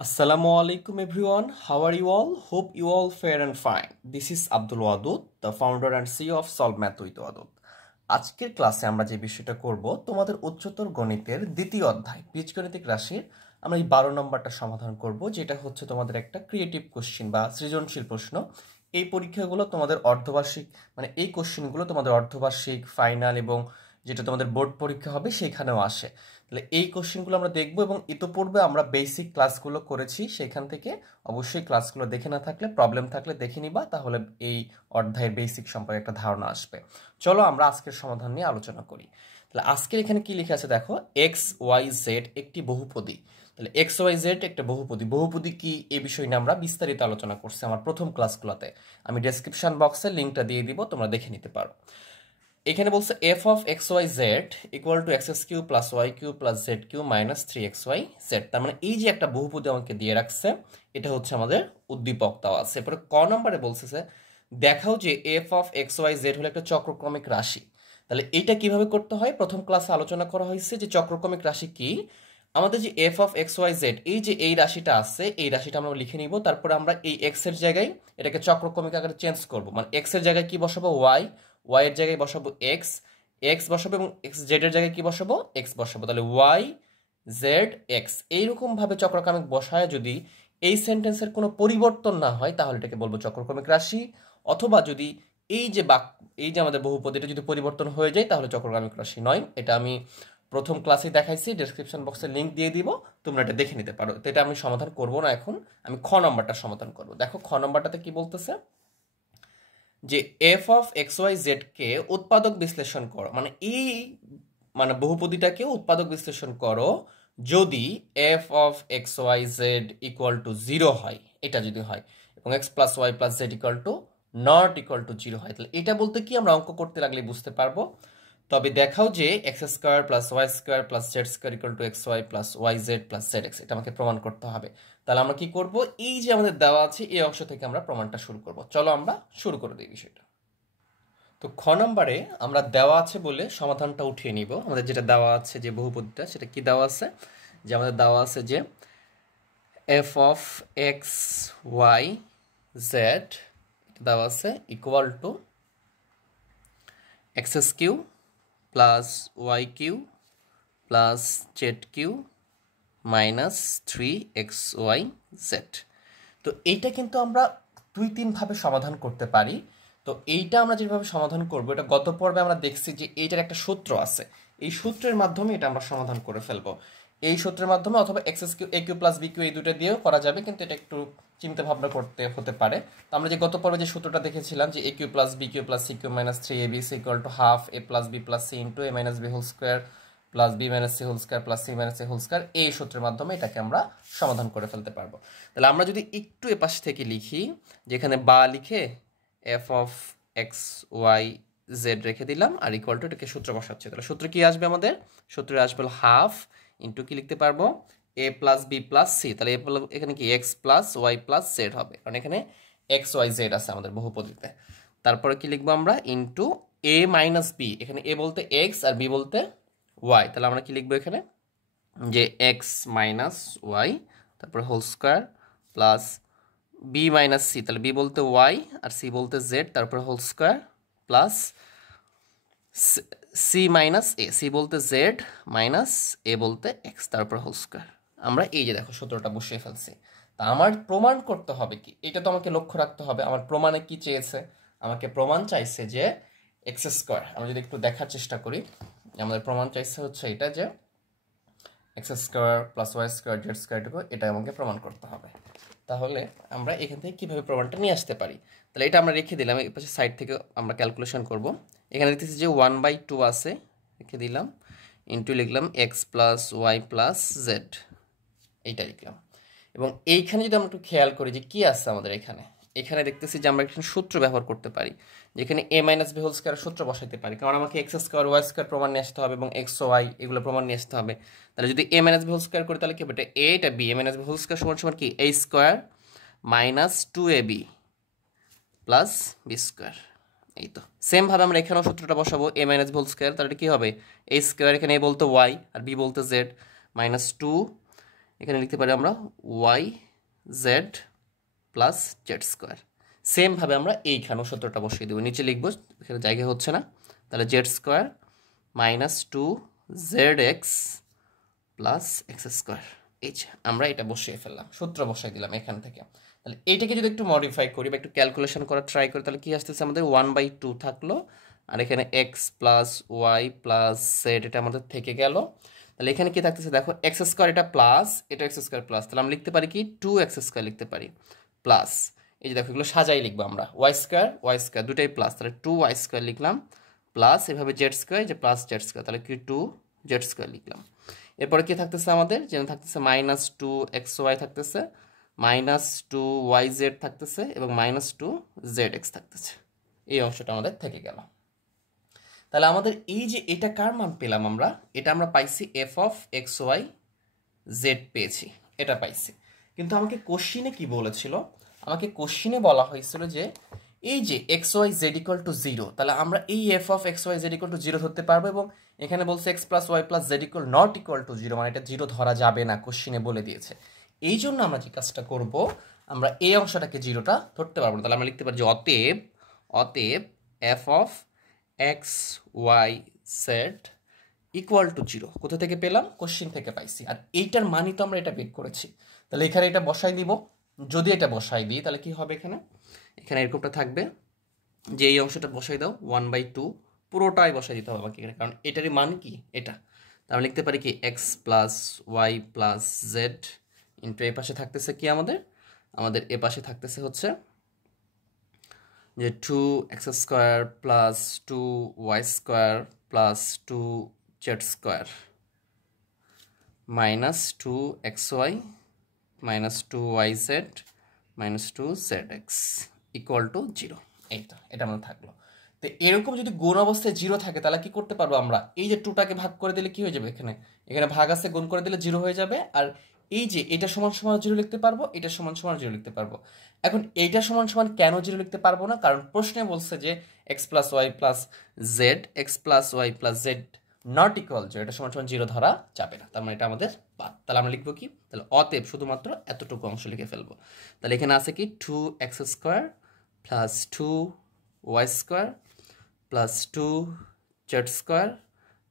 Assalamu alaikum everyone. How are you all? Hope you all fair and fine. This is Abdul Wadud, the founder and CEO of Solve Math with Wadud. আজকের ক্লাসে আমরা যে বিষয়টা করব তোমাদের উচ্চতর গণিতের দ্বিতীয় অধ্যায় বীজগণিতিক রাশির আমরা এই 12 নম্বরটা সমাধান করব, যেটা হচ্ছে তোমাদের একটা ক্রিয়েটিভ কোশ্চেন বা সৃজনশীল প্রশ্ন। এই পরীক্ষাগুলো তোমাদের অর্ধবার্ষিক এই কোশ্চেনগুলো তোমাদের অর্ধবার্ষিক ফাইনাল এবং যেটা তোমাদের বোর্ড পরীক্ষা হবে সেখানেও আসে। তাহলে এই কোশ্চেনগুলো আমরা দেখব এবং ইতোপূর্বে আমরা বেসিক ক্লাসগুলো করেছি, সেখান থেকে অবশ্যই ক্লাসগুলো দেখে না থাকলে প্রবলেম থাকলে দেখে নিবা, তাহলে এই অধ্যায়ের বেসিক সম্পর্কে একটা ধারণা আসবে। চলো আমরা আজকের সমাধান নিয়ে আলোচনা করি। তাহলে আজকের এখানে কি লেখা আছে দেখো, এক্স ওয়াই জেড একটি বহুপদী। তাহলে এক্স ওয়াই জেড একটা বহুপদী, বহুপদী কি এই বিষয় নিয়ে আমরা বিস্তারিত আলোচনা করছি আমার প্রথম ক্লাসগুলোতে। আমি ডেসক্রিপশন বক্সে লিঙ্কটা দিয়ে দিব, তোমরা দেখে নিতে পারো। এখানে বলছে F of x Y Z equal to X এস cube plus Y cube plus Z cube minus 3xy Z. তার মানে এই যে একটা বহুপদী আমাকে দিয়ে রাখছে, এটা হচ্ছে আমাদের উদ্দীপক দেওয়া আছে। এরপরে ক নম্বরে বলছে দেখাও যে F of x Y Z হলো একটা চক্রক্রমিক রাশি। তাহলে এইটা কিভাবে করতে হয় প্রথম ক্লাসে আলোচনা করা হয়েছে যে চক্রক্রমিক রাশি কি। আমাদের যে F of x Y Z এই যে এই রাশিটা আছে, এই রাশিটা আমরা লিখে নিব। তারপরে আমরা এই এক্স এর জায়গায় এটাকে চক্রক্রমিক আকারে চেঞ্জ করব, মানে এক্স এর জায়গায় কি বসাবো ওয়াই, ওয়াই এর জায়গায় বসাবো এক্স, এক্স বসাবো এবং এক্স জেড এর জায়গায় কি বসাবো এক্স বসাবো। তাহলে ওয়াই জেড এক্স এইরকম ভাবে চক্রক্রমিক বসায় যদি এই সেন্টেন্সের কোনো পরিবর্তন না হয় তাহলে এটাকে বলবো চক্রক্রমিক রাশি। অথবা যদি এই যে এই যে আমাদের বহুপদ এটা যদি পরিবর্তন হয়ে যায় তাহলে চক্রক্রমিক রাশি নয়। এটা আমি প্রথম ক্লাসে দেখাইছি, ডেসক্রিপশন বক্সে লিঙ্ক দিয়ে দিব, তোমরা এটা দেখে নিতে পারো। তো এটা আমি সমাধান করব না, এখন আমি খ নম্বরটা সমাধান করব। দেখো খ নম্বরটাতে কি বলতেছে যে F of x Y Z কে উৎপাদক বিশ্লেষণ করো, মানে বহুপদীটাকে উৎপাদক বিশ্লেষণ করো যদি F of x Y Z equal to 0 হয়, এটা যদি হয়, এবং X plus Y plus Z equal to not equal to 0 হয়। তাহলে এটা বলতে কি আমরা অঙ্ক করতে লাগলে বুঝতে পারবো। তবে দেখাও যে X square plus Y square plus Z square equal to X Y plus Y Z plus Z X, এটা আমাকে প্রমাণ করতে হবে। তাহলে আমরা কি করব, এই যে আমাদের দেওয়া আছে এই অংশ থেকে আমরা প্রমাণটা শুরু করব। চলো আমরা শুরু করে দিই বিষয়টা। তো খ নম্বরে আমরা দেওয়া আছে বলে সমাধানটা উঠিয়ে নিব। আমাদের যেটা দেওয়া আছে যে বহুপদীটা সেটা কি দেওয়া আছে, যে আমাদের দেওয়া আছে যে F of x Y Z দেওয়া আছে ইকুয়াল টু এক্স এস cube plus Y cube plus Z cube minus 3xy Z. তো এইটা কিন্তু আমরা 2-3 ভাবে সমাধান করতে পারি। তো এইটা আমরা যেভাবে সমাধান করব, এটা গত পর্বে আমরা দেখছি যে এইটার একটা সূত্র আছে, এই সূত্রের মাধ্যমে এটা আমরা সমাধান করে ফেলবো। এই সূত্রের মাধ্যমে অথবা এক্স কিউ এ কিউ প্লাস বি কিউ এই দুটো দিয়েও করা যাবে, কিন্তু এটা একটু চিন্তা ভাবনা করতে হতে পারে। তো আমরা যে গত পর্বে যে সূত্রটা দেখেছিলাম যে A cube plus B cube plus C cube minus 3ab equal to half A plus B plus C into A minus B whole square plus B minus C whole square plus C minus C whole square, এই সূত্রের মাধ্যমে এটাকে আমরা সমাধান করে ফেলতে পারবো। তাহলে আমরা যদি একটু এপাশ থেকে লিখি, যেখানে বা লিখে F of x Y Z রেখে দিলাম আর ইকুয়াল টু এটাকে সূত্র বসাচ্ছি। তাহলে সূত্র কি আসবে আমাদের, সূত্রে আসবে হাফ ইন্টু কি লিখতে পারবো A plus B plus C. তাহলে এখানে কি X plus Y plus Z হবে, কারণ এখানে এক্স ওয়াই জেড আছে আমাদের বহুপদীতে। তারপরে কি লিখবো আমরা ইন্টু এ মাইনাস বি, এখানে এ বলতে এক্স আর বি বলতে ওয়াই। তাহলে আমরা কি লিখবো এখানে যে এক্স মাইনাস ওয়াই তারপরে whole square plus B minus C, তাহলে বি বলতে ওয়াই আর সি বলতে জেড তারপরে whole square plus C minus A, C বলতে জেড মাইনাস এ বলতে এক্স তারপর হোল স্কোয়ার। আমরা এই যে দেখো সূত্রটা বসিয়ে ফেলছি। তা আমার প্রমাণ করতে হবে কি, এটা তো আমাকে লক্ষ্য রাখতে হবে আমার প্রমাণে কি চেয়েছে। আমাকে প্রমাণ চাইছে যে এক্স স্কোয়ার, আমরা যদি একটু দেখার চেষ্টা করি, আমাদের প্রমাণ চাইছে হচ্ছে এটা যে X square plus Y square Z square এটা আমাকে প্রমাণ করতে হবে। তাহলে আমরা এখান থেকে কীভাবে প্রমাণটা নিয়ে আসতে পারি, তাহলে এটা আমরা রেখে দিলাম, এই পাশে সাইড থেকে আমরা ক্যালকুলেশন করব। এখানে দেখতেছি যে 1/2 আছে, রেখে দিলাম, ইন্টু লিখলাম X plus Y plus Z, এইটা লিখলাম। এবং এইখানে যদি আমরা একটু খেয়াল করি যে কী আছে আমাদের এখানে, এখানে দেখতেছি যে আমরা একটা সূত্র ব্যবহার করতে পারি, যেখানে এ মাইনাস বি হোল স্কোয়ার সূত্র বসাইতে পারি, কারণ আমাকে এক্স স্কোয়ার ওয়াই স্কোয়ার প্রমাণ নিয়ে আসতে হবে এবং এক্স ওয়াই এগুলো প্রমাণ নিয়ে আসতে হবে। তাহলে যদি A minus B whole square করি তাহলে কি হবে, এ এটা B, A minus B whole square সমান সমান কি A square minus 2ab plus B square. এই তো সেমভাবে আমরা এখানেও সূত্রটা বসাবো A minus B whole square, তাহলে কী হবে এ স্কোয়ার, এখানে এ বলতে ওয়াই আর বি বলতে জেড, মাইনাস 2 এখানে লিখতে পারি আমরা Y Z plus Z square. সেমভাবে আমরা এইখানেও সূত্রটা বসিয়ে দেবো, নিচে লিখবো, এখানে জায়গা হচ্ছে না। তাহলে Z square minus 2zx plus x square. এই যে আমরা এটা বসিয়ে ফেললাম, সূত্র বসাই দিলাম এখান থেকে। তাহলে এইটাকে যদি একটু মডিফাই করি বা একটু ক্যালকুলেশন করার ট্রাই করি, তাহলে কি আসতেছে আমাদের 1/2 থাকলো, আর এখানে X plus Y plus Z এটা আমাদের থেকে গেল। তাহলে এখানে কি থাকতেছে দেখো, এক্স স্কোয়ার এটা প্লাস, এটা এক্স স্কোয়ার প্লাস, তাহলে আমরা লিখতে পারি কি 2x স্কোয়ার লিখতে পারি প্লাস, এই যে দেখো এগুলো সাজাই লিখবো আমরা, ওয়াই স্কোয়ার দুটাই প্লাস, তাহলে 2y স্কোয়ার লিখলাম প্লাস এভাবে জেড স্কোয়ার, যে প্লাস জেড স্কোয়ার, তাহলে কি 2z স্কোয়ার লিখলাম। এরপরে কি থাকতেছে আমাদের, যেন থাকতেছে -2xy থাকতেছে, -2yz থাকতেছে এবং -2zx থাকতেছে। এই অংশটা আমাদের থেকে গেল। তাহলে আমাদের এই যে এটা কার মান পেলাম আমরা, এটা আমরা পাইছি F of x Y Z পেয়েছি, এটা পাইছি। কিন্তু আমাকে কোশ্চিনে কি বলেছিল, আমাকে কোশ্চিনে বলা হয়েছিল যে এই যে X Y Z equal to 0, তাহলে আমরা এই F of x Y Z equal to 0 ধরতে পারবো, এবং এখানে বলছে X plus Y plus Z equal not equal to 0, মানে এটা 0 ধরা যাবে না, কোশ্চিনে বলে দিয়েছে। এই জন্য আমরা যে কাজটা করব, আমরা এই অংশটাকে 0টা ধরতে পারবো না। তাহলে আমরা লিখতে পারি যে অতএব F of x Y Z equal to 0 কোথা থেকে পেলাম, কোশ্চিন থেকে পাইছি, আর এইটার মানই তো আমরা এটা বের করেছি। তাহলে এখানে এটা বসাই দিব, যদি এটা বসাই দিই তাহলে কি হবে, এখানে এখানে এরকমটা থাকবে যে এই অংশটা বসাই দাও 1/2, পুরোটাই বসাই দিতে হবে আমাকে এখানে, কারণ এটারই মান কি এটা। তা আমরা লিখতে পারি কি X plus Y plus Z into A পাশে থাকতেছে কি আমাদের এ পাশে থাকতেছে হচ্ছে যে 2x square plus 2y square plus 2z square minus 2xy minus 2yz minus 2zx equal to 0। এটা আমাদের থাকলো। তো এরকম যদি গুণ অবস্থায় 0 থাকে তাহলে কি করতে পারবো আমরা, এই যে 2টাকে ভাগ করে দিলে কি হয়ে যাবে, এখানে ভাগ আছে, গুণ করে দিলে 0 হয়ে যাবে, আর এই যে এটা সমান সমান 0 লিখতে পারবো, এটা সমান সমান 0 লিখতে পারবো। এখন এইটা সমান সমান কেন 0 লিখতে পারবো না, কারণ প্রশ্নে বলছে যে X plus Y plus Z not equal 0, এটা সমান সমান 0 ধরা যাবে না, তার মানে এটা আমাদের বাদ। তাহলে আমরা লিখবো কি, তাহলে অতএব শুধুমাত্র এতটুকু অংশ লিখে ফেলবো। তাহলে এখানে আছে কি 2x square plus 2y square plus 2z square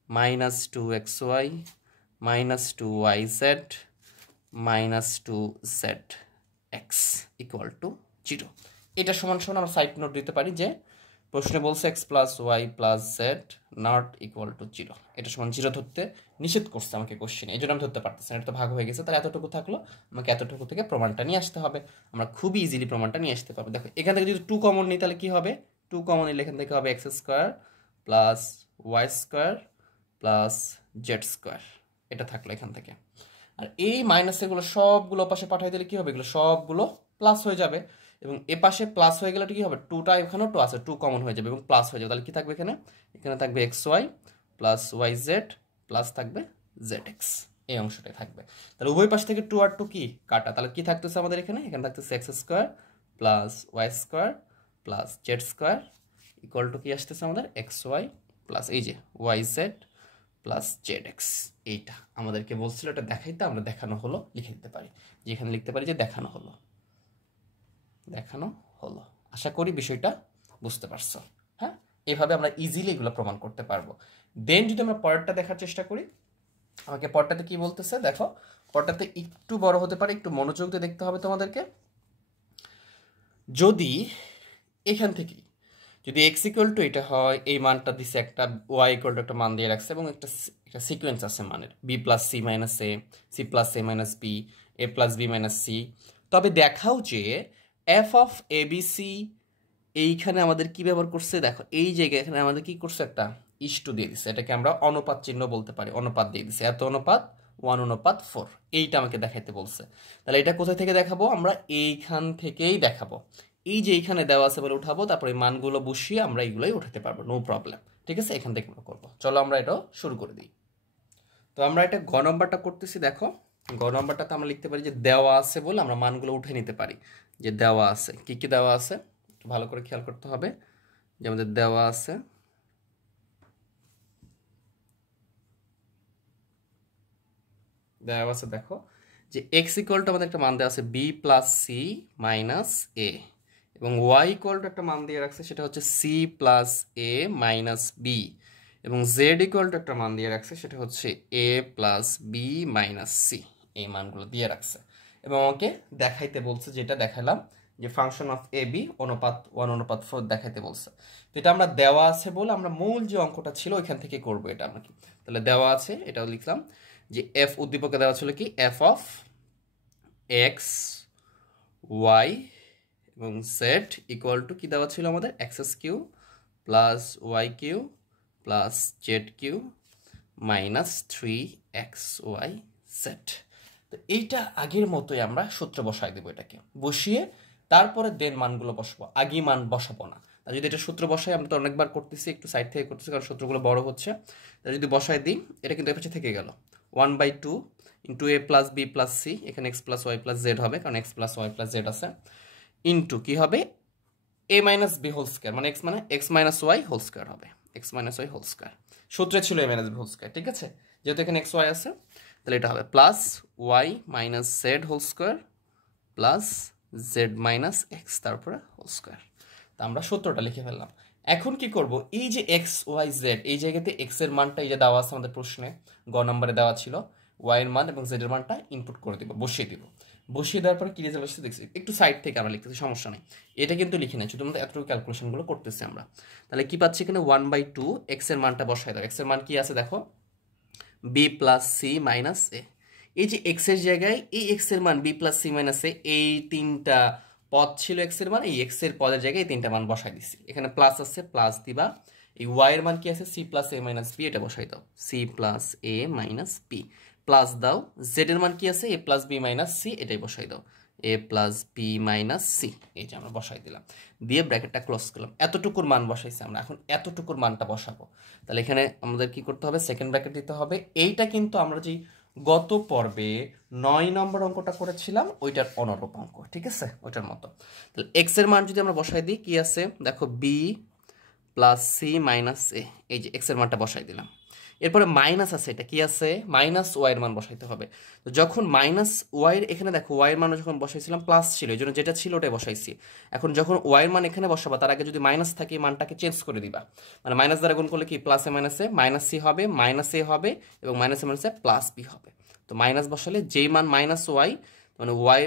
minus 2xy minus 2yz minus 2zx equal to 0। এটা সমান সমান আমরা সাইড নোট দিতে পারি যে প্রশ্নে বলছে X plus Y plus Z not equal to 0, এটা সমান 0 ধরতে নিষেধ করছে আমাকে কোশ্চেনে, এই জন্য আমি ধরতে পারতেছি না, এটা তো ভাগ হয়ে গেছে। তাহলে এতটুকু থাকলো, আমাকে এতটুকু থেকে প্রমাণটা নিয়ে আসতে হবে, আমরা খুবই ইজিলি প্রমাণটা নিয়ে আসতে পারবো। দেখো এখান থেকে যদি 2 কমন নিই তাহলে কি হবে, 2 কমন নিলে এখান থেকে হবে X square plus Y square plus Z square, এটা থাকলো এখান থেকে। আর এই মাইনাস এগুলো সবগুলো পাশে পাঠিয়ে দিলে কি হবে, এগুলো সবগুলো প্লাস হয়ে যাবে, এবং এ পাশে প্লাস হয়ে গেলে কি হবে, 2টা এখানেও 2 আছে, 2 কমন হয়ে যাবে এবং প্লাস হয়ে যাবে। তাহলে কি থাকবে এখানে থাকবে X Y plus Y Z plus থাকবে জেড এক্স, এই অংশটাই থাকবে। তাহলে উভয় পাশ থেকে 2 আর 2 কি কাটা, তাহলে কি থাকতেছে আমাদের এখানে থাকতেছে X square plus Y square plus Z square equal to কি আসতেছে আমাদের এক্স ওয়াই প্লাস এই যে Y Z plus Z X. এইটা আমাদেরকে বলছিল, এটা দেখাইতে, আমরা দেখানো হলো লিখে দিতে পারি, যেখানে লিখতে পারি যে দেখানো হলো। আশা করি বিষয়টা বুঝতে পারছো। হ্যাঁ, এভাবে আমরা ইজিলি এগুলো প্রমাণ করতে পারবো। দেন যদি আমরা পরেরটা দেখার চেষ্টা করি, আমাকে পরেরটাতে কি বলতেছে দেখো, পরেরটাতে একটু বড় হতে পারে, একটু মনোযোগ দিয়ে দেখতে হবে তোমাদেরকে। যদি এখান থেকে যদি এক্স ইকুয়াল টু এটা হয়, এই মানটা দিছে একটা, ওয়াই ইকুয়াল টু একটা মান দিয়ে রাখছে এবং একটা সিকোয়েন্স আছে মানের, B plus C minus A, C plus A minus B, A plus B minus C. তবে দেখাও যে F of A B C এইখানে আমাদের কি ব্যবহার করছে, দেখো এই জায়গায় এখানে আমাদের কি করছে, একটা ইস্টু দিয়ে দিচ্ছে, এটাকে আমরা অনুপাত চিহ্ন বলতে পারি, অনুপাত দিয়ে দিচ্ছে, এত অনুপাত 1:4, এইটা আমাকে দেখাইতে বলছে। তাহলে এটা কোথায় থেকে দেখাবো, আমরা এইখান থেকেই দেখাবো, এই যে এইখানে দেওয়া আছে বলে উঠাবো, তারপরে মানগুলো বসিয়ে আমরা এইগুলোই উঠাতে পারবো, নো প্রবলেম। ঠিক আছে, এখান থেকে আমরা করবো, চলো আমরা এটাও শুরু করে দিই। তো আমরা এটা গ নম্বরটা করতেছি। দেখো গ নম্বরটাতে আমরা লিখতে পারি যে দেওয়া আছে বলে আমরা মানগুলো উঠে নিতে পারি, যে দেওয়া আছে, কি কি দেওয়া আছে ভালো করে খেয়াল করতে হবে, যে আমাদের দেওয়া আছে দেখো যে এক্স ইকুয়াল টু আমাদের একটা মান দেওয়া আছে বি প্লাস সি মাইনাস এ, এবং ওয়াই ইকুয়াল টু একটা মান দিয়ে রাখছে সেটা হচ্ছে C plus A minus B, এবং জেড ইকুয়াল টু একটা মান দিয়ে রাখছে সেটা হচ্ছে এ প্লাস বি মাইনাস সি। এই মানগুলো দিয়ে রাখছে এবং আমাকে দেখাইতে বলছে, যেটা দেখালাম যে ফাংশন অফ এ বি অনুপাত 1:4 দেখাইতে বলছে। তো এটা আমরা দেওয়া আছে বলে আমরা মূল যে অঙ্কটা ছিল ওইখান থেকে করবো এটা আমরা কি, তাহলে দেওয়া আছে এটাও লিখলাম যে এফ উদ্দীপকে দেওয়া ছিল কি এফ অফ এক্স ওয়াই এবং জেড ইকুয়াল টু কি দেওয়া ছিল আমাদের X cube plus Y cube plus Z cube minus 3xy Z. তো এইটা আগের মতোই আমরা সূত্র বসাই দেবো, এটাকে বসিয়ে তারপরে দেন মানগুলো বসাবো, আগে মান বসাবো না। আর যদি এটা সূত্র বসাই, আমরা তো অনেকবার করতেছি, একটু সাইড থেকে করতেছি কারণ সূত্রগুলো বড় হচ্ছে। তাহলে যদি বসাই দিই, এটা কিন্তু এর থেকে গেল 1/2 into A plus B plus C, এখানে X plus Y plus Z হবে কারণ X plus Y plus Z আছে, ইন্টু কি হবে A minus B whole square, মানে X minus Y whole square হবে, X minus Y whole square. সূত্রে ছিল A minus B whole square, ঠিক আছে, যেহেতু এখানে এক্স ওয়াই আছে তাহলে এটা হবে plus Y minus Z whole square plus Z minus X তারপরে হোল স্কোয়ার। তা আমরা সূত্রটা লিখে ফেললাম। এখন কি করব, এই যে এক্স ওয়াই জেড এই জায়গাতে এক্স এর মানটা এই যে দেওয়া আছে আমাদের প্রশ্নে গ নম্বরে দেওয়া ছিল, ওয়াই এর মান এবং জেড এর মানটা ইনপুট করে দিব, বসিয়ে দিব। বসিয়ে দেওয়ার পরে কি রেজাল্ট আসছে দেখছি, একটু সাইড থেকে আমরা লিখতেছি, সমস্যা নেই, এটা কিন্তু লিখে নাই, শুধুমাত্র এতটুকু ক্যালকুলেশনগুলো করতেছি আমরা। তাহলে কি পাচ্ছি এখানে 1/2 এক্স এর মানটা বসাই দাও, এক্স এর মান কি আছে দেখো বি প্লাস সি মাইনাস এ। এই যে এক্স এর জায়গায় এই এক্স এর মান বি প্লাস সি মাইনাস এ, এই তিনটা পদ ছিল এক্স এর মান, এই এক্স এর পদের জায়গায় এই তিনটা মান বসাই দিছি, এখানে প্লাস আছে প্লাস দিবা, এই ওয়াই এর মান কি আছে C plus A minus B, এটা বসাই দাও C plus A minus B, plus দাও জেড এর মান কি আছে এ প্লাস বি মাইনাস সি, এটাই বসাই দাও এ প্লাস বি মাইনাস সি, এই যে আমরা বসাই দিলাম, দিয়ে ব্র্যাকেটটা ক্লোজ করলাম। এতটুকুর মান বসাইছি আমরা, এখন এতটুকুর মানটা বসাবো। তাহলে এখানে আমাদের কি করতে হবে, সেকেন্ড ব্র্যাকেট দিতে হবে। এইটা কিন্তু আমরা যে গত পর্বে 9 নম্বর অঙ্কটা করেছিলাম ওইটার অনুরূপ অঙ্ক, ঠিক আছে, ওইটার মতো। তাহলে এক্স এর মান যদি আমরা বসাই দিই কি আছে দেখো বি প্লাস সি মাইনাস এ, এই যে এক্স এর মানটা বসাই দিলাম। এরপরে মাইনাস আছে, এটা কি আছে মাইনাস ওয়াই এর মান বসাইতে হবে। তো যখন মাইনাস ওয়াই এখানে দেখো ওয়াই এর মান যখন বসাইছিলাম প্লাস ছিল, এই জন্য যেটা ছিল ওটাই বসাইছি। এখন যখন ওয়াই এর মান এখানে বসাবা তার আগে যদি মাইনাস থাকে মানটাকে চেঞ্জ করে দিবা, মানে মাইনাস দ্বারা গুণ করলে কি প্লাসে মাইনাসে মাইনাস সি হবে, মাইনাস এ হবে এবং মাইনাসে মাইনাসে প্লাস বি হবে। তো মাইনাস বসালে যেই মান মাইনাস ওয়াই, মানে ওয়াই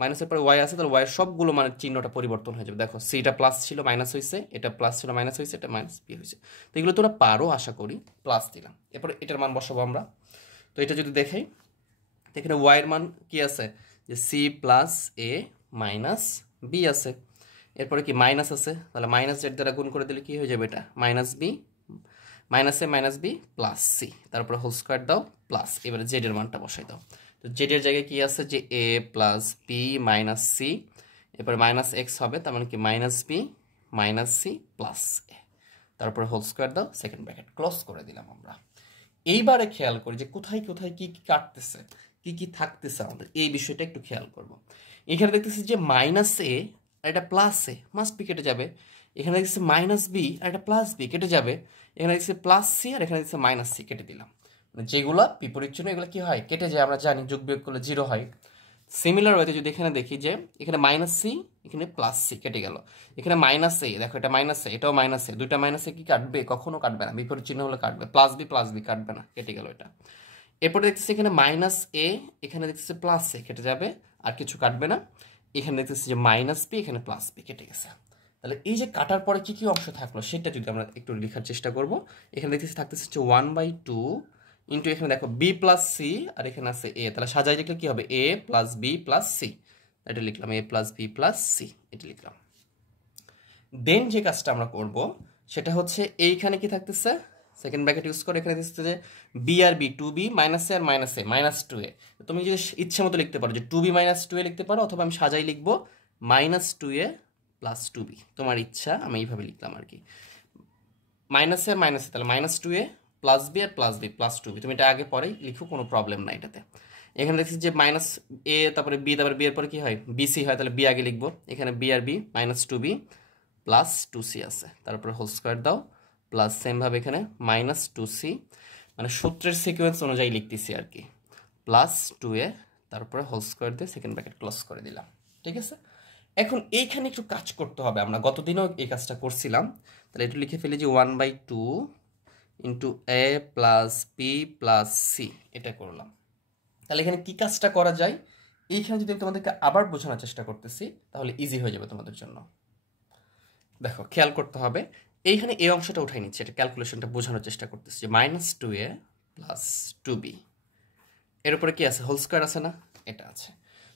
মাইনাসের পরে ওয়াই আছে তাহলে ওয়াই সবগুলো মানে চিহ্নটা পরিবর্তন হয়ে যাবে। দেখো সিটা প্লাস ছিল মাইনাস হয়েছে, এটা প্লাস ছিল মাইনাস হয়েছে, এটা মাইনাস বি হয়েছে। তো এগুলো তোমরা পারো আশা করি, প্লাস দিলাম। এরপরে এটার মান বসাবো আমরা। তো এটা যদি দেখাই এখানে ওয়াই এর মান কি আছে যে C plus A minus B আছে, এরপরে কি মাইনাস আছে, তাহলে মাইনাস জেড দ্বারা গুণ করে দিলে কি হয়ে যাবে এটা মাইনাস বি মাইনাস এ মাইনাস বি প্লাস সি, তারপরে হোল স্কোয়ার দাও প্লাস, এবারে জেড এর মানটা বসাই দাও। তো জেড এর জায়গায় কি আছে যে A plus B minus C, এরপরে মাইনাস এক্স হবে, তার মানে কি minus B minus C plus A, তারপরে হোল স্কোয়ার দাও, সেকেন্ড ব্র্যাকেট ক্লোজ করে দিলাম আমরা। এইবারে খেয়াল করি যে কোথায় কোথায় কি কি কাটতেছে, কি কি থাকতেছে আমাদের, এই বিষয়টা একটু খেয়াল করব। এখানে দেখতেছি যে মাইনাস এ আর এটা প্লাস এ মাস্ট বি কেটে যাবে, এখানে দেখছি মাইনাস বি আর এটা প্লাস বি কেটে যাবে, এখানে দেখছি প্লাস সি আর এখানে দেখছি মাইনাস সি কেটে দিলাম, মানে যেগুলো বিপরীত চিহ্ন এগুলো কি হয় কেটে যায়, আমরা জানি যোগ বিয়োগ করলে 0 হয়। সিমিলার ওয়েতে যদি এখানে দেখি যে এখানে মাইনাস সি এখানে প্লাস সি কেটে গেল, এখানে মাইনাস এ দেখো এটা মাইনাস এ এটাও মাইনাস এ, দুইটা মাইনাস এ কি কাটবে, কখনো কাটবে না, বিপরীত চিহ্ন হলে কাটবে, প্লাস বি কাটবে না, কেটে গেল এটা। এরপরে দেখতেছি এখানে মাইনাস এ এখানে দেখতেছি প্লাস এ কেটে যাবে, আর কিছু কাটবে না, এখানে দেখতেছি যে মাইনাস বি এখানে প্লাস বি কেটে গেছে। তাহলে এই যে কাটার পরে কি কি অংশ থাকলো সেটা যদি আমরা একটু লেখার চেষ্টা করব। এখানে দেখতেছি থাকতেছে হচ্ছে 1/2 ইন্টু এখানে দেখো বি প্লাস সি আর এখানে আছে এ, তাহলে সাজাই লিখলে কি হবে এ প্লাস বি প্লাস সি, এটা লিখলাম এ প্লাস বি প্লাস সি, এটা লিখলাম। দেন যে কাজটা আমরা করব সেটা হচ্ছে এইখানে কি থাকতেছে সেকেন্ড ব্র্যাকেট ইউজ করে, এখানে দিচ্ছে যে বি আর বি টু বি মাইনাস এ আর মাইনাস এ মাইনাস টু এ, তুমি যে ইচ্ছে মতো লিখতে পারো যে টু বি মাইনাস টু এ লিখতে পারো, অথবা আমি সাজাই লিখবো minus two A plus two B, তোমার ইচ্ছা, আমি এইভাবে লিখলাম আর কি। Minus A R minus A তাহলে minus two A plus B আর plus B plus two B, তুমি এটা আগে পরেই লিখো, কোনো প্রবলেম নাই এটাতে। এখানে দেখছি যে মাইনাস এ তারপরে বি তারপরে বি এর পরে কি হয় বিসি হয়, তাহলে বি আগে লিখবো, এখানে বি আর B minus two B plus two C আছে, তারপরে হোল স্কোয়ার দাও প্লাস সেমভাবে এখানে মাইনাস টু সি, মানে সূত্রের সিকোয়েন্স অনুযায়ী লিখতেছি আর কি, প্লাস টু এ তারপরে হোল স্কোয়ার দিয়ে সেকেন্ড ব্র্যাকেট ক্লোজ করে দিলাম। ঠিক আছে, এখন এইখানে একটু কাজ করতে হবে, আমরা গতদিনও এই কাজটা করছিলাম। তাহলে একটু লিখে ফেলি যে 1/2 into A plus B plus C, এটা করলাম। তাহলে এখানে কি কাজটা করা যায়, এইখানে যদি আমি তোমাদেরকে আবার বোঝানোর চেষ্টা করতেছি তাহলে ইজি হয়ে যাবে তোমাদের জন্য। দেখো খেয়াল করতে হবে, এইখানে এই অংশটা উঠাই নিচ্ছে, এটা ক্যালকুলেশনটা বোঝানোর চেষ্টা করতেছি যে -2a প্লাস 2b, এর উপরে কি আছে, হোল স্কোয়ার আছে না, এটা আছে।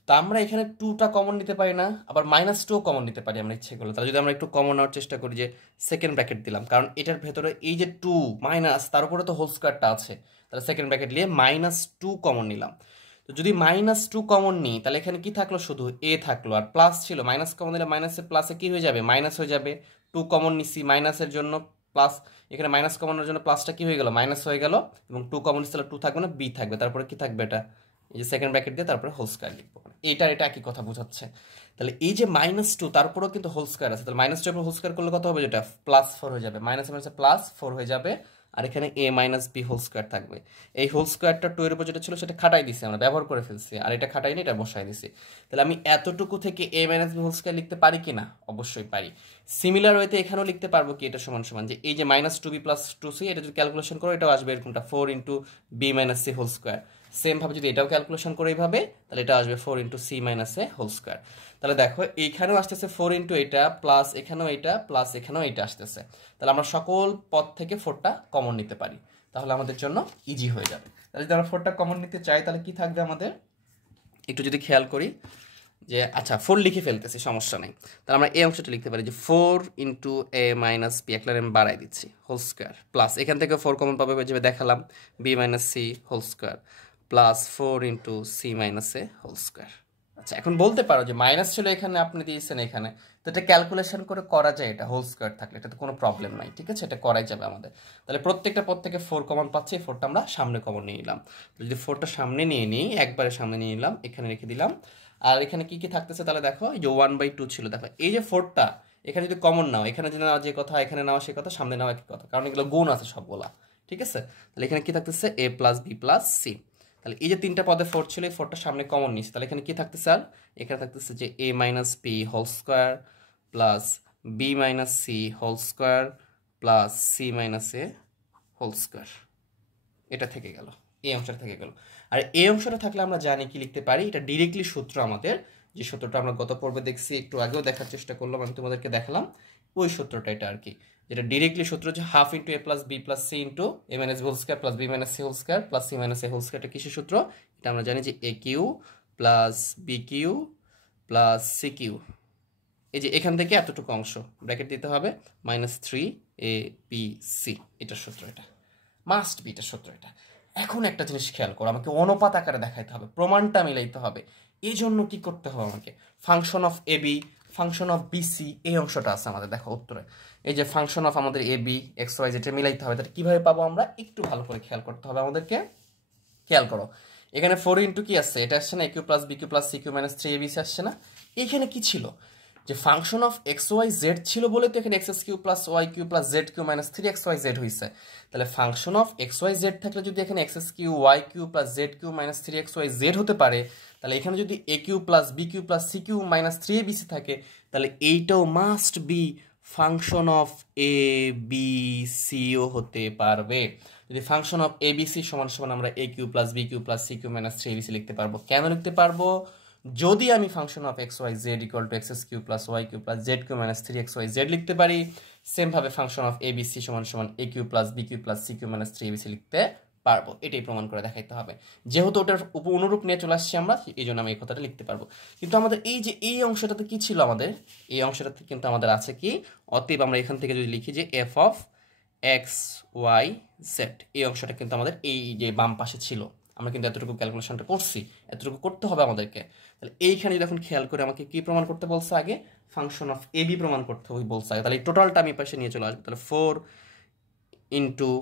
তো আমরা এখানে 2টা কমন নিতে পারি না, আবার -2 কমন নিতে পারি আমরা ইচ্ছে করলে। তাহলে যদি আমরা একটু কমন নেওয়ার চেষ্টা করি, যে সেকেন্ড ব্র্যাকেট দিলাম, কারণ এটার ভেতরে এই যে 2 মাইনাস, তার উপরে তো হোল স্কোয়ারটা আছে, তাহলে সেকেন্ড ব্র্যাকেট নিয়ে -2 কমন নিলাম। তো যদি -2 কমন নিই তাহলে এখানে কি থাকলো, শুধু এ থাকলো, আর প্লাস ছিল, মাইনাস কমন দিলে মাইনাসে প্লাসে কি হয়ে যাবে, মাইনাস হয়ে যাবে। 2 কমন নিছি মাইনাসের জন্য প্লাস, এখানে মাইনাস কমনের জন্য প্লাসটা কি হয়ে গেল, মাইনাস হয়ে গেল, এবং 2 কমন নিচ্ছে, 2 থাকবে না, বি থাকবে, তারপরে কি থাকবে, এটা এই যে সেকেন্ড ব্র্যাকেট দিয়ে তারপরে হোল স্কোয়ার লিখবো, এটা একই কথা বোঝাচ্ছে। তাহলে এই যে -2 তারপরেও কিন্তু হোল স্কোয়ার আছে, তাহলে -2 এর উপর হোল স্কোয়ার করলে কত হবে, যেটা +4 হয়ে যাবে, মাইনাসে মাইনাসে +4 হয়ে যাবে, আর এখানে a minus B whole square থাকবে। এই হোল স্কোয়ারটা 2 এর উপর যেটা ছিল সেটা খাটাই দিছি, আমরা ব্যবহার করে ফেলছি, আর এটা খাটাইনি, এটা বসাই দিছি। তাহলে আমি এতটুকু থেকে a minus B whole square লিখতে পারি কি না, অবশ্যই পারি। সিমিলার ওয়েতে এখানেও লিখতে পারবো কি, এটা সমান সমান যে এই যে -2b প্লাস 2c, এটা যদি ক্যালকুলেশন করো এটাও আসবে এরকমটা 4 into B minus C whole square. Same ভাবে যদি এটাও ক্যালকুলেশন করে এইভাবে, তাহলে এটা আসবে 4 into C minus A whole square. তাহলে দেখো এইখানেও আসতেছে 4 ইন্টু এটা প্লাস এখানেও এটা প্লাস এখানেও এটা আসতেছে, তাহলে আমরা সকল পদ থেকে 4টা কমন নিতে পারি, তাহলে আমাদের জন্য ইজি হয়ে যাবে। তাহলে যদি আমরা 4টা কমন নিতে চাই তাহলে কি থাকবে আমাদের, একটু যদি খেয়াল করি যে, আচ্ছা 4 লিখে ফেলতেছি, সমস্যা নেই। তাহলে আমরা এই অংশটা লিখতে পারি যে 4 ইন্টু এ মাইনাস বি, একলার আমি বাড়াই দিচ্ছি, হোল স্কোয়ার, প্লাস এখান থেকে 4 কমন পাবে, যেভাবে দেখালাম, B minus C whole square plus 4 into C minus A whole square. আচ্ছা এখন বলতে পারো যে মাইনাস ছিল এখানে, আপনি দিয়েছেন এখানে, তো এটা ক্যালকুলেশন করে করা যায়, এটা হোল স্কোয়ার থাকলে এটা তো কোনো প্রবলেম নাই, ঠিক আছে, এটা করাই যাবে আমাদের। তাহলে প্রত্যেকটা পদ থেকে 4 কমন পাচ্ছি, 4টা আমরা সামনে কমন নিয়ে নিলাম। যদি 4টা সামনে নিয়ে নিই, একবারে সামনে নিয়ে নিলাম, এখানে রেখে দিলাম। আর এখানে কি কি থাকতেছে, তাহলে দেখো এই যে 1/2 ছিল, দেখো এই যে 4টা এখানে যদি কমন নাও, এখানে যদি নেওয়া যে কথা, এখানে নেওয়া সে কথা, সামনে নেওয়া একই কথা, কারণ এগুলো গুণ আছে সবগুলা, ঠিক আছে। তাহলে এখানে কি থাকতেছে, a plus B plus C. তাহলে এই যে 3টা পদে 4 ছিল, এই 4টা সামনে কমন নিচ্ছে, তাহলে এখানে কি থাকতেছে, আর এখানে থাকতেছে যে a minus B whole square plus B minus C whole square plus C minus A whole square, এটা থেকে গেল, এই অংশটা থেকে গেল। আর এই অংশটা থাকলে আমরা জানি কি লিখতে পারি, এটা ডিরেক্টলি সূত্র আমাদের, যে সূত্রটা আমরা গত পর্বে দেখছি, একটু আগেও দেখার চেষ্টা করলাম, আমি তোমাদেরকে দেখালাম ওই সূত্রটা, এটা আর কি, যেটা ডিরেক্টলি সূত্র, যে half into A plus B plus C into A minus B whole square plus B minus C whole square plus C minus A whole square, এটা কিসের সূত্র, এটা আমরা জানি যে A cube plus B cube plus C cube, এই যে এখান থেকে এতটুকু অংশ ব্র্যাকেট দিতে হবে, -3abc, এটার সূত্র, এটা মাস্ট বি, এটার সূত্র এটা। এখন একটা জিনিস খেয়াল করো, আমাকে অনুপাত আকারে দেখাইতে হবে, প্রমাণটা মিলাইতে হবে, এই জন্য কি করতে হবে আমাকে, function of A B, function of B C, এই অংশটা আছে আমাদের, দেখো উত্তরে এই যে ফাংশন অফ আমাদের এ বি এক্স ওয়াই যেটা মিলাইতে হবে, তাহলে কিভাবে পাবো আমরা, একটু ভালো করে খেয়াল করতে হবে আমাদেরকে। খেয়াল করো, এখানে 4 ইন্টু কি আসছে, এটা আসছে না, A cube plus B cube plus C cube minus 3abc আসছে না। এখানে কি ছিল, যে function of x Y Z ছিল বলে তো এখানে X cube plus Y cube plus Z cube minus 3xyz হয়েছে। তাহলে function of x Y Z থাকলে যদি এখানে X cube Y cube plus Z cube minus 3xyz হতে পারে, তাহলে এখানে যদি A cube plus B cube plus C cube minus 3abc থাকে, তাহলে এইটাও must be function of A b সিও হতে পারবে। যদি function of A B c সমান সমান আমরা a cube plus B cube plus C cube minus 3abc লিখতে পারবো। কেন লিখতে পারবো, যদি আমি function of x Y Z equal to x cube plus Y cube plus Z cube minus 3xyz লিখতে পারি, সেম ভাবে function of A B c সমান সমান এ cube plus B cube plus C cube minus 3abc লিখতে পারবো। এটাই প্রমাণ করে দেখাইতে হবে, যেহেতু ওটার অনুরূপ নিয়ে চলে আসছি আমরা, এই জন্য আমি এই কথাটা লিখতে পারবো। কিন্তু আমাদের এই যে এই অংশটাতে কি ছিল, আমাদের এই অংশটাতে কিন্তু আমাদের আছে কি, অতএব আমরা এখান থেকে যদি লিখি যে F of x Y Z, এই অংশটা কিন্তু আমাদের এই যে বাম পাশে ছিল, আমরা কিন্তু এতটুকু ক্যালকুলেশনটা করছি, এতটুকু করতে হবে আমাদেরকে। তাহলে এইখানে যদি এখন খেয়াল করে আমাকে কি প্রমাণ করতে বলছে, আগে ফাংশন অফ এ বি প্রমাণ করতে হবে বলছে আগে, তাহলে এই টোটালটা আমি পাশে নিয়ে চলে আসবো। তাহলে 4 into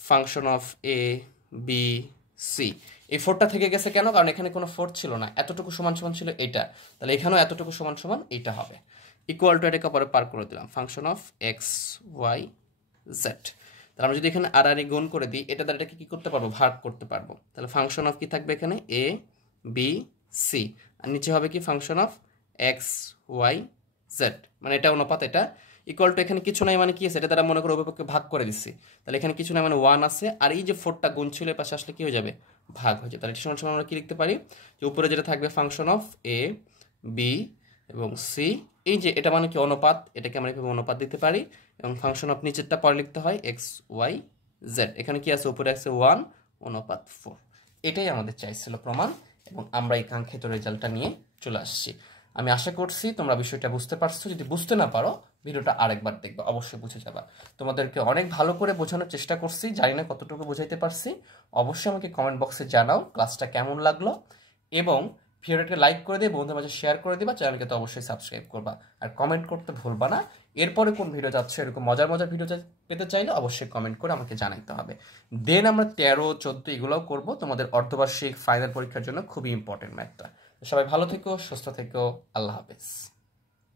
function of A B C, এই 4টা থেকে গেছে কেন, কারণ এখানে কোনো 4 ছিল না, এতটুকু সমান সমান ছিল এটা, তাহলে এখানেও এতটুকু সমান সমান এইটা হবে, ইকুয়াল টু এটাকে পরে পার করে দিলাম, function of x Y Z. তাহলে আমরা যদি এখানে আর গুণ করে দিই, এটা দ্বারা এটাকে কি করতে পারবো, ভাগ করতে পারবো। তাহলে ফাংশন অফ কি থাকবে এখানে, এ বি সি, আর নিচে হবে কি function of x Y Z, মানে এটা অনুপাত, এটা ইকুয়াল টু এখানে কিছু নাই মানে কি আছে, এটা দ্বারা মনে করো উভয়পক্ষে ভাগ করে দিচ্ছি, তাহলে এখানে কিছু নাই মানে 1 আছে, আর এই যে 4টা গুণ ছিল এর পাশে আসলে কি হয়ে যাবে, ভাগ হয়ে যাবে। তাহলে এটা সমান সমান আমরা কি লিখতে পারি, যে উপরে যেটা থাকবে ফাংশন অফ এ বি এবং সি, এই যে এটা মানে কি অনুপাত, এটাকে আমরা এভাবে অনুপাত দিতে পারি, এবং ফাংশন অফ নিচেরটা পরে লিখতে হয় এক্স ওয়াই জেড, এখানে কি আছে উপরে আছে 1 অনুপাত 4। এটাই আমাদের চাইছিল প্রমাণ, এবং আমরা এই কাঙ্ক্ষিত রেজাল্টটা নিয়ে চলে আসছি। আমি আশা করছি তোমরা বিষয়টা বুঝতে পারছো। যদি বুঝতে না পারো ভিডিওটা আরেকবার দেখবে, অবশ্যই বুঝে যাবা। তোমাদেরকে অনেক ভালো করে বোঝানোর চেষ্টা করছি, জানি না কতটুকু বোঝাইতে পারছি। অবশ্যই আমাকে কমেন্ট বক্সে জানাও ক্লাসটা কেমন লাগলো, এবং ভিডিওটাকে লাইক করে দিয়ে বন্ধুদের মাঝে শেয়ার করে দিবা, চ্যানেলকে তো অবশ্যই সাবস্ক্রাইব করবা, আর কমেন্ট করতে ভুলবা না। এরপরে কোন ভিডিও যাচ্ছে, এরকম মজার মজার ভিডিও পেতে চাইলে অবশ্যই কমেন্ট করে আমাকে জানাইতে হবে। দেন আমরা 13, 14 এগুলোও করবো তোমাদের অর্ধবার্ষিক ফাইনাল পরীক্ষার জন্য, খুবই ইম্পর্টেন্ট ম্যাথটা। সবাই ভালো থেকো, সুস্থ থেকো, আল্লাহ হাফেজ।